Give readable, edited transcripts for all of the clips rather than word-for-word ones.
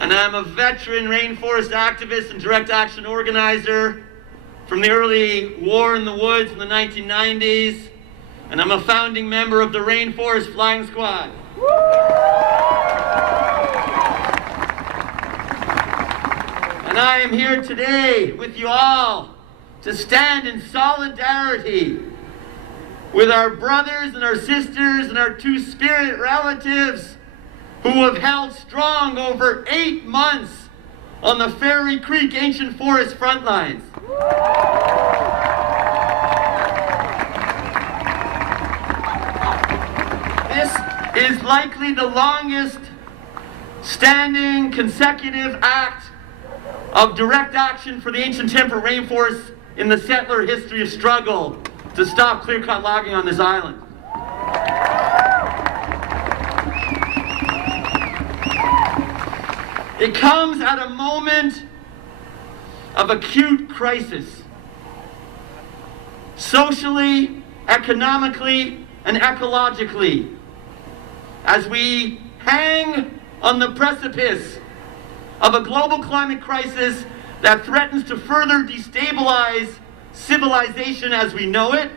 And I'm a veteran rainforest activist and direct action organizer from the early war in the woods in the 1990s. And I'm a founding member of the Rainforest Flying Squad. And I am here today with you all to stand in solidarity with our brothers and our sisters and our two-spirit relatives who have held strong over 8 months on the Fairy Creek Ancient Forest front lines. This is likely the longest standing consecutive act of direct action for the ancient temperate rainforests in the settler history of struggle to stop clear-cut logging on this island. It comes at a moment of acute crisis, socially, economically, and ecologically, as we hang on the precipice of a global climate crisis that threatens to further destabilize civilization as we know it,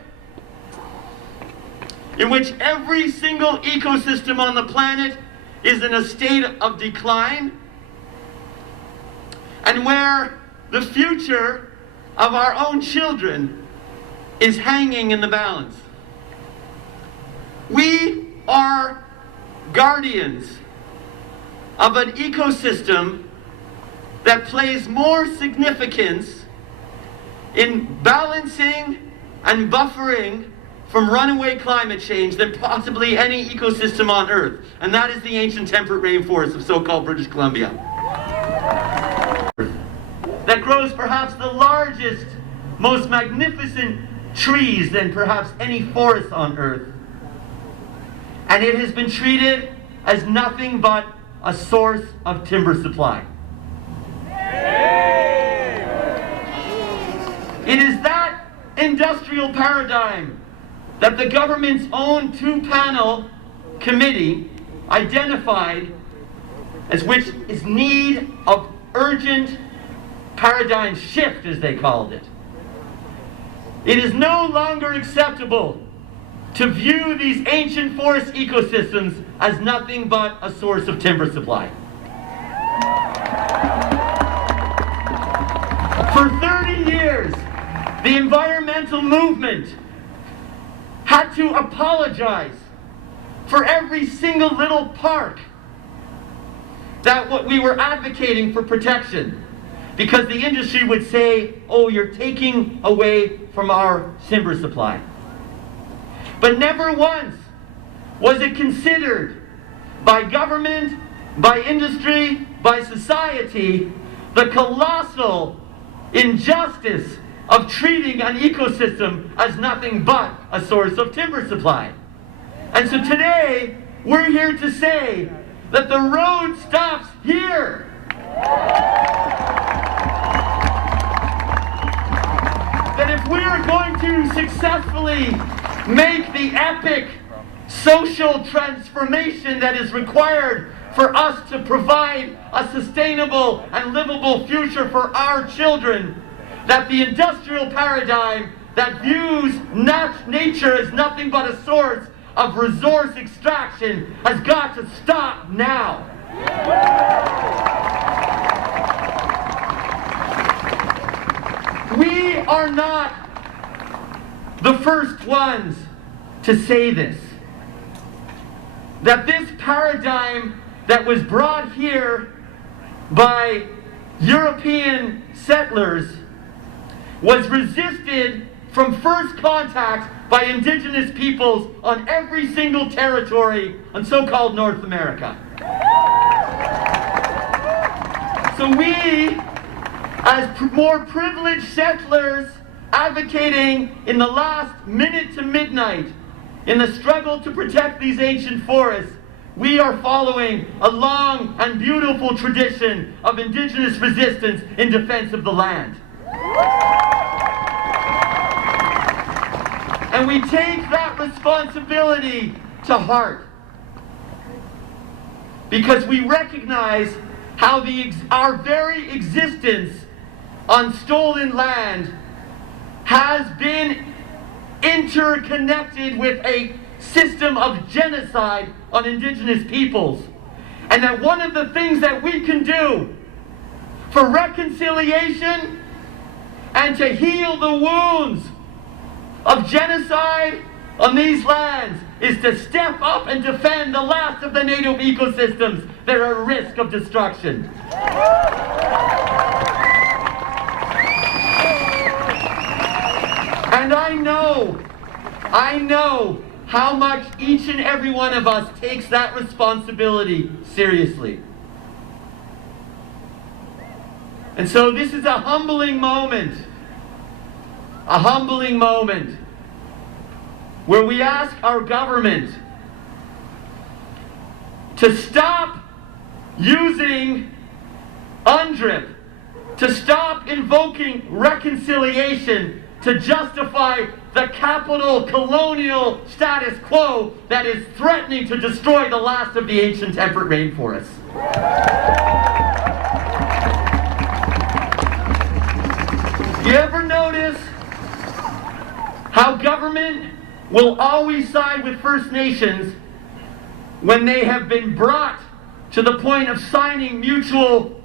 in which every single ecosystem on the planet is in a state of decline, and where the future of our own children is hanging in the balance. We are guardians of an ecosystem that plays more significance in balancing and buffering from runaway climate change than possibly any ecosystem on Earth, and that is the ancient temperate rainforest of so-called British Columbia. That grows perhaps the largest, most magnificent trees than perhaps any forest on Earth. And it has been treated as nothing but a source of timber supply. It is that industrial paradigm that the government's own two-panel committee identified as which is need of urgent paradigm shift, as they called it. It is no longer acceptable to view these ancient forest ecosystems as nothing but a source of timber supply. For 30 years, the environmental movement had to apologize for every single little park that what we were advocating for protection, because the industry would say, oh, you're taking away from our timber supply. But never once was it considered by government, by industry, by society, the colossal injustice of treating an ecosystem as nothing but a source of timber supply. And so today, we're here to say that the road stops here. That if we are going to successfully make the epic social transformation that is required for us to provide a sustainable and livable future for our children, that the industrial paradigm that views nature as nothing but a source of resource extraction has got to stop now. We are not the first ones to say this. That this paradigm that was brought here by European settlers was resisted from first contact by indigenous peoples on every single territory on so-called North America. So we, as more privileged settlers advocating in the last minute to midnight in the struggle to protect these ancient forests, we are following a long and beautiful tradition of indigenous resistance in defense of the land. And we take that responsibility to heart. because we recognize how our very existence on stolen land has been interconnected with a system of genocide on Indigenous peoples. And that one of the things that we can do for reconciliation and to heal the wounds of genocide on these lands is to step up and defend the last of the native ecosystems that are at risk of destruction. And I know how much each and every one of us takes that responsibility seriously. And so this is a humbling moment where we ask our government to stop using UNDRIP, to stop invoking reconciliation to justify the capital colonial status quo that is threatening to destroy the last of the ancient temperate rainforests. You ever notice how government will always side with First Nations when they have been brought to the point of signing mutual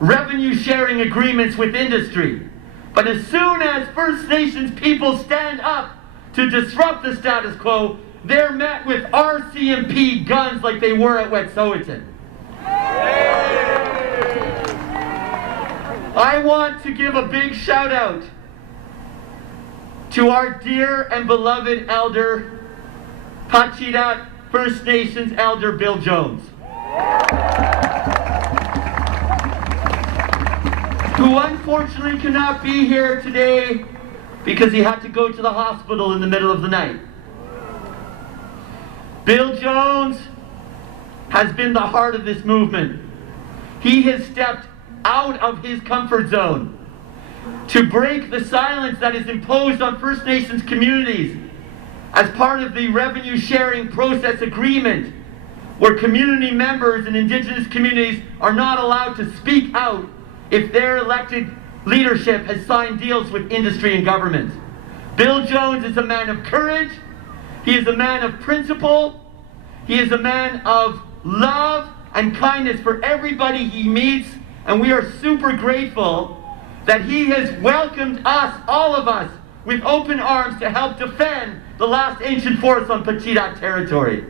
revenue sharing agreements with industry? But as soon as First Nations people stand up to disrupt the status quo, they're met with RCMP guns like they were at Wet'suwet'en. I want to give a big shout out to our dear and beloved elder, Pacheedaht First Nations elder Bill Jones, who unfortunately cannot be here today because he had to go to the hospital in the middle of the night. Bill Jones has been the heart of this movement. He has stepped out of his comfort zone to break the silence that is imposed on First Nations communities as part of the revenue sharing process agreement, where community members and Indigenous communities are not allowed to speak out if their elected leadership has signed deals with industry and government. Bill Jones is a man of courage. He is a man of principle. He is a man of love and kindness for everybody he meets, and we are super grateful that he has welcomed us, all of us, with open arms to help defend the last ancient forests on Pacheedaht territory.